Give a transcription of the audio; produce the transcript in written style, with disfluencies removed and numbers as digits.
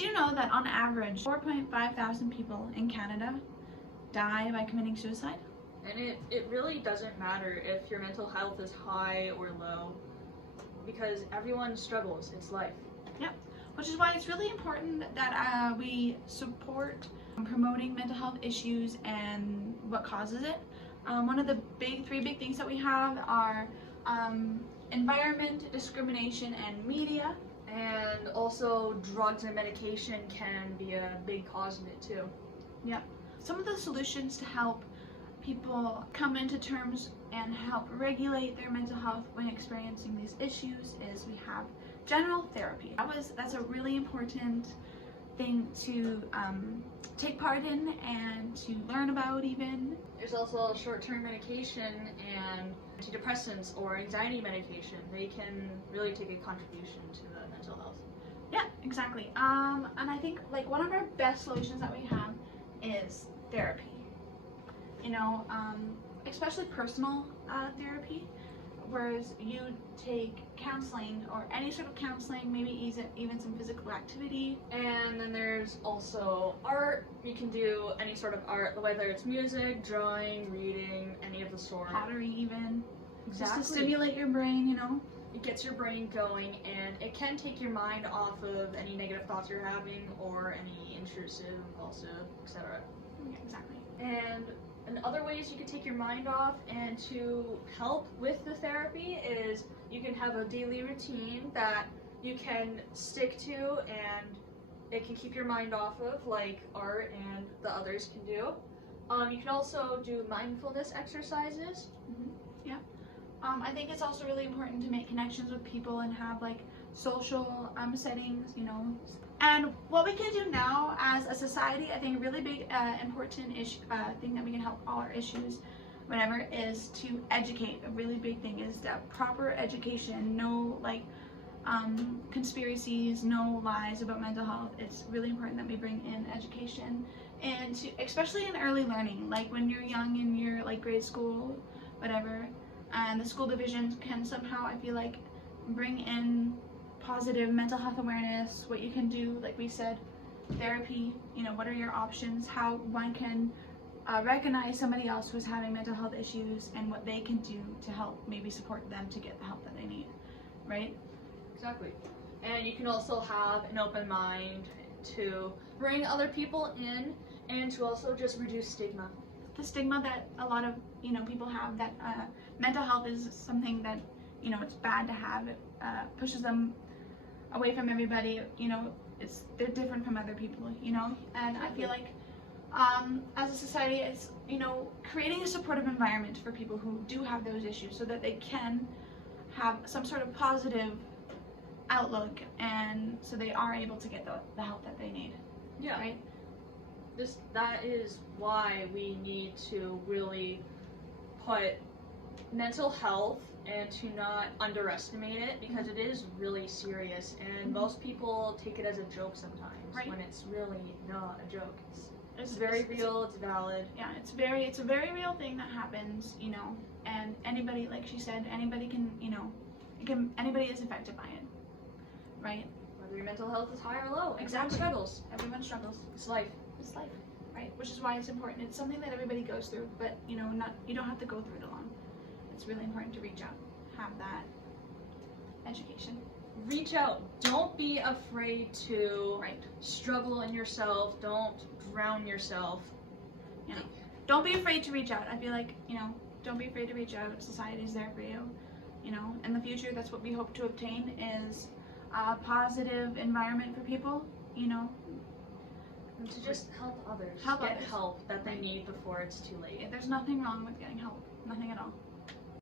you know that on average 4.5 thousand people in Canada die by committing suicide? And it really doesn't matter if your mental health is high or low, because everyone struggles. It's life. Yep. Which is why it's really important that we support promoting mental health issues and what causes it. One of the three big things that we have are environment, discrimination, and media. And also drugs and medication can be a big cause of it too. Yep. Some of the solutions to help people come into terms and help regulate their mental health when experiencing these issues is we have general therapy. That's a really important thing to take part in and to learn about even. There's also short-term medication and antidepressants or anxiety medication. They can really take a contribution to the mental health. Yeah, exactly. And I think like one of our best solutions that we have is therapy. You know, especially personal therapy, whereas you take counseling or any sort of counseling, maybe even some physical activity. And then there's also art. You can do any sort of art, whether it's music, drawing, reading, any of the sort. Pottery even. Exactly. Just to stimulate your brain, you know. It gets your brain going, and it can take your mind off of any negative thoughts you're having or any intrusive, impulsive, etc. Yeah, exactly. And other ways you can take your mind off and to help with the therapy is you can have a daily routine that you can stick to and it can keep your mind off of, like art and the others can do. You can also do mindfulness exercises. Mm-hmm. Yeah. I think it's also really important to make connections with people and have like social settings, you know. And what we can do now as a society, I think a really big important thing that we can help all our issues, whatever, is to educate. A really big thing is that proper education, no like conspiracies, no lies about mental health. It's really important that we bring in education, and especially in early learning, like when you're young in your like grade school, whatever, and the school divisions can somehow, I feel like, bring in positive mental health awareness, what you can do, like we said, therapy, you know, what are your options, how one can recognize somebody else who's having mental health issues and what they can do to help maybe support them to get the help that they need, right? Exactly. And you can also have an open mind to bring other people in and to also just reduce stigma. The stigma that a lot of, you know, people have that mental health is something that, you know, it's bad to have. It pushes them away from everybody, you know, they're different from other people, you know, and I feel like as a society, it's, you know, creating a supportive environment for people who do have those issues so that they can have some sort of positive outlook and so they are able to get the help that they need. Yeah. Right? That is why we need to really put mental health and to not underestimate it, because it is really serious and most people take it as a joke sometimes, right, when it's really not a joke. It's very real, it's valid. Yeah, it's a very real thing that happens, you know, and anybody, like she said, anybody can, you know, anybody is affected by it, right? Whether your mental health is high or low, Exactly. Everyone struggles. It's life. It's life, right? Which is why it's important. It's something that everybody goes through, but you know, you don't have to go through it alone. It's really important to reach out, have that education. Reach out. Don't be afraid to Right. struggle in yourself. Don't drown yourself. You know, don't be afraid to reach out. I feel like, you know, don't be afraid to reach out. Society's there for you. You know, in the future, that's what we hope to obtain is a positive environment for people, you know. And to just help others. Help Get others. help that they need before it's too late. There's nothing wrong with getting help. Nothing at all.